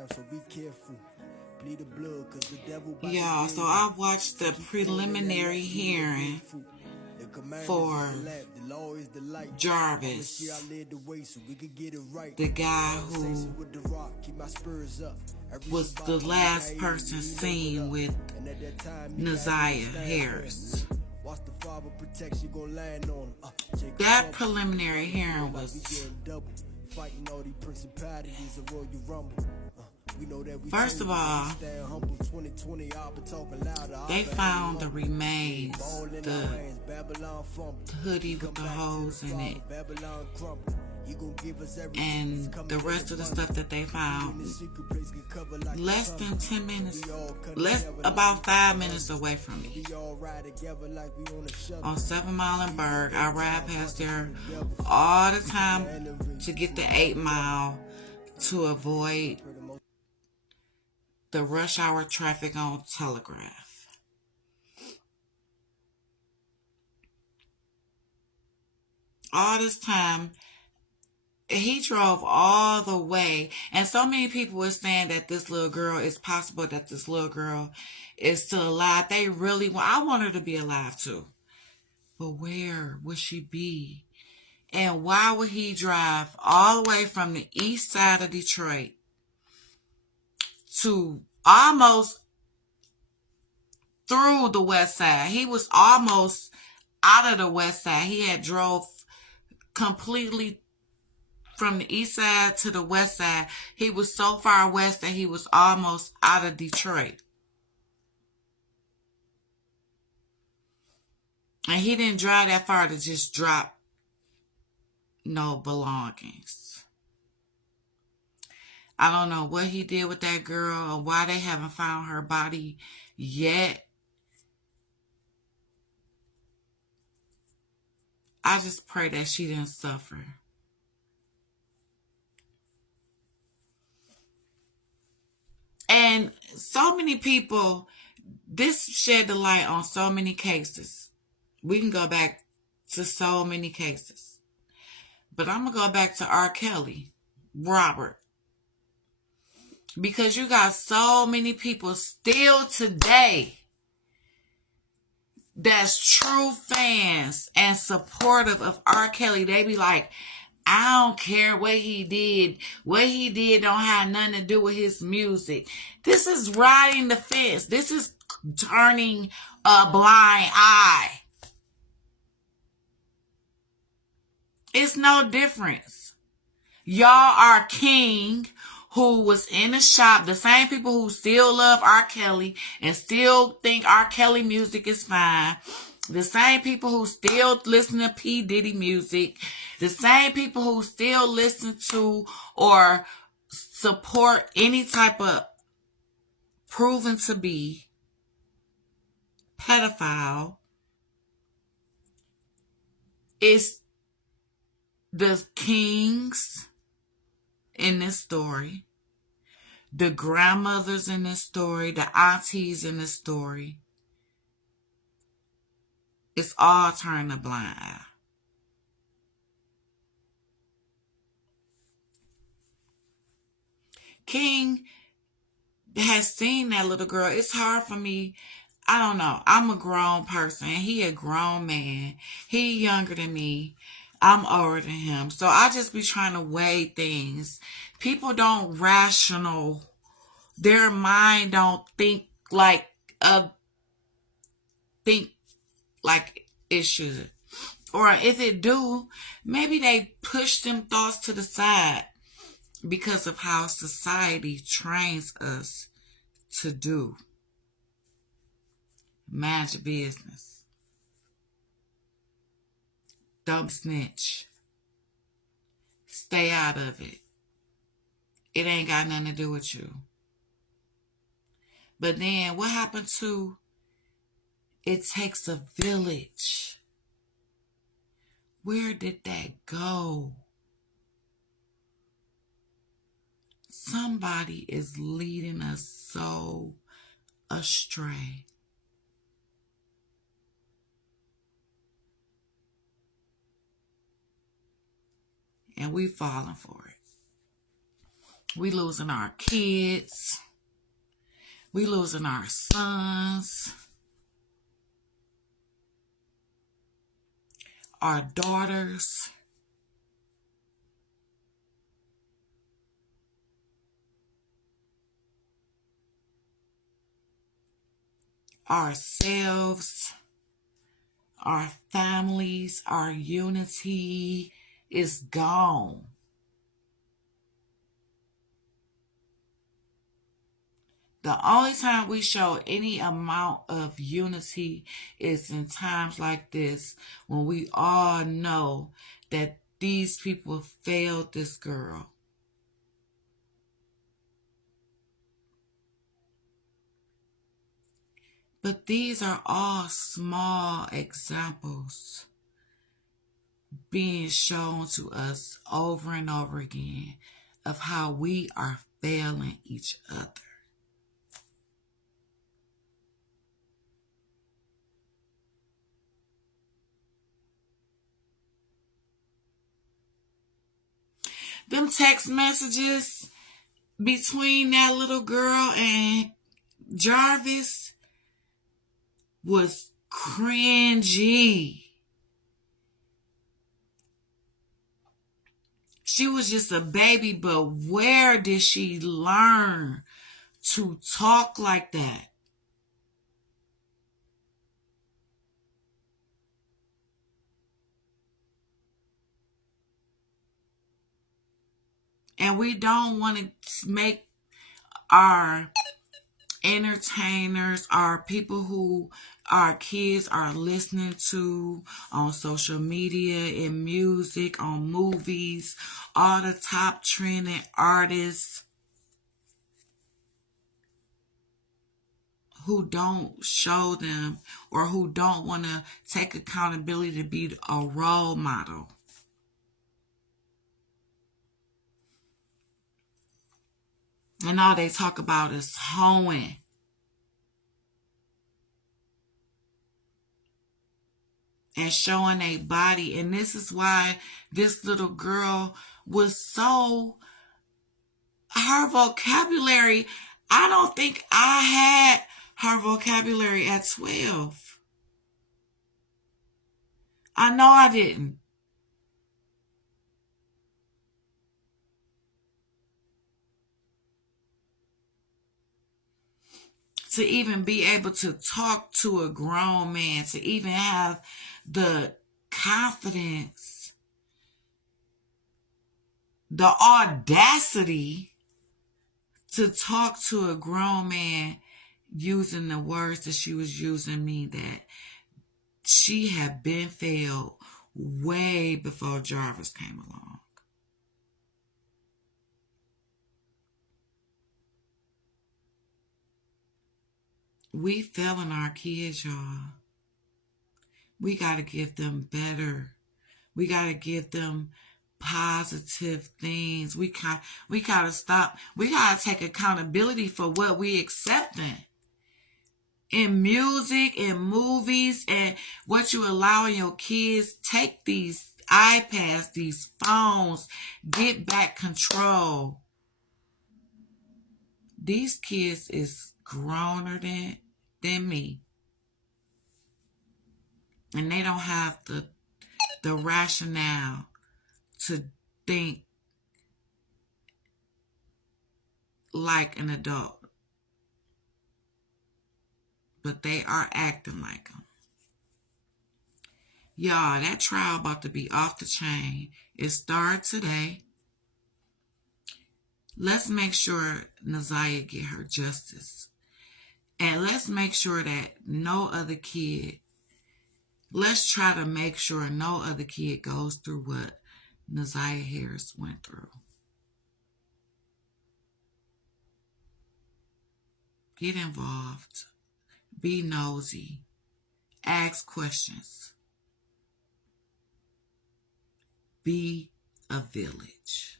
So be careful. Bleed the blood, cause the devil about to Y'all, get so you. I watched So the keep going in that preliminary lap, you know the hearing good fruit. The commandments in for the lap, the law is the light. Promise you I Jarvis, led the way so we could get it right. the guy Conversation who with the rock, keep my spurs up. Every was the Shabbat, I meet a last hater, person yeah, he know what seen up. with And at that time, me, I ain't no NAZIYAH stand for him. Harris. Watch the father protection gon' land on him. Jacob That trouble. preliminary Feel hearing like we was, getting double. Fighting all these principalities of Royal Rumble. We know that we first chosen, of but we all, stand humble. 2020, I'll be talking louder. I'll they be hanging found the lumber. Yeah, remains, ball in our the hands, Babylon fumble. hoodie We with come the back to the holes in Father, it, Babylon crumble. He gon' give us everything. He's and coming the in rest of the abundance. stuff that they We in found the secret place get covered like a less tunnel. than 10 minutes, We all come less together like we about got 5 minutes the away from me. we all ride together like we on a shuttle. On 7 Mile and Berg, I ride past there The devil. all the We time finna elevate to get to the another 8 level. Mile to avoid Pray the most. the rush hour traffic on Telegraph. All this time, he drove all the way, and so many people were saying that this little girl, it's possible that this little girl is still alive. They really want, I want her to be alive too. But where would she be? And why would he drive all the way from the east side of Detroit to almost through the west side? He was almost out of the west side. He had drove completely from the east side to the west side. He was so far west that he was almost out of Detroit. And he didn't drive that far to just drop no belongings. I don't know what he did with that girl or why they haven't found her body yet. I just pray that she didn't suffer. And so many people, this shed the light on so many cases. We can go back to so many cases. But I'm going to go back to R. Kelly, Robert. Because you got so many people still today that's true fans and supportive of R. Kelly. They be like, I don't care what he did. What he did don't have nothing to do with his music. This is riding the fence. This is turning a blind eye. It's no difference. Y'all are king who was in the shop, the same people who still love R. Kelly and still think R. Kelly music is fine. The same people who still listen to P. Diddy music. The same people who still listen to or support any type of proven to be pedophile is the kings in this story, the grandmothers in this story, the aunties in this story. It's all turning a blind eye. King has seen that little girl. It's hard for me. I don't know. I'm a grown person. He a grown man. He younger than me. I'm older than him. So I just be trying to weigh things. People don't rational. Their mind don't uh think like it should. Or if it do, maybe they push them thoughts to the side because of how society trains us to do. Mind your business. Don't snitch. Stay out of it. It ain't got nothing to do with you. But then what happened to it takes a village? Where did that go? Somebody is leading us so astray. And we falling for it. We losing our kids. We losing our sons, our daughters, ourselves, our families, our unity is gone. The only time we show any amount of unity is in times like this when we all know that these people failed this girl. But these are all small examples being shown to us over and over again of how we are failing each other. Them text messages between that little girl and Jarvis was cringy. She was just a baby, but where did she learn to talk like that? And we don't want to make our entertainers, our people who our kids are listening to on social media, in music, on movies, all the top trending artists who don't show them or who don't want to take accountability to be a role model. And all they talk about is hoeing. And showing a body. And this is why this little girl was so, her vocabulary, I don't think I had her vocabulary at 12. I know I didn't. To even be able to talk to a grown man, to even have the confidence, the audacity to talk to a grown man using the words that she was using, me that she had been failed way before Jarvis came along. We failing our kids, y'all. We got to give them better. We got to give them positive things. We got to stop. We got to take accountability for what we accepting in music, in movies, and what you allowing your kids. Take these iPads, these phones, get back control. These kids is growner than me. And they don't have the rationale to think like an adult. But they are acting like them. Y'all, that trial about to be off the chain. It started today. Let's make sure NAZIYAH get her justice. And let's make sure that no other kid, let's try to make sure no other kid goes through what NAZIYAH Harris went through. Get involved. Be nosy. Ask questions. Be a village.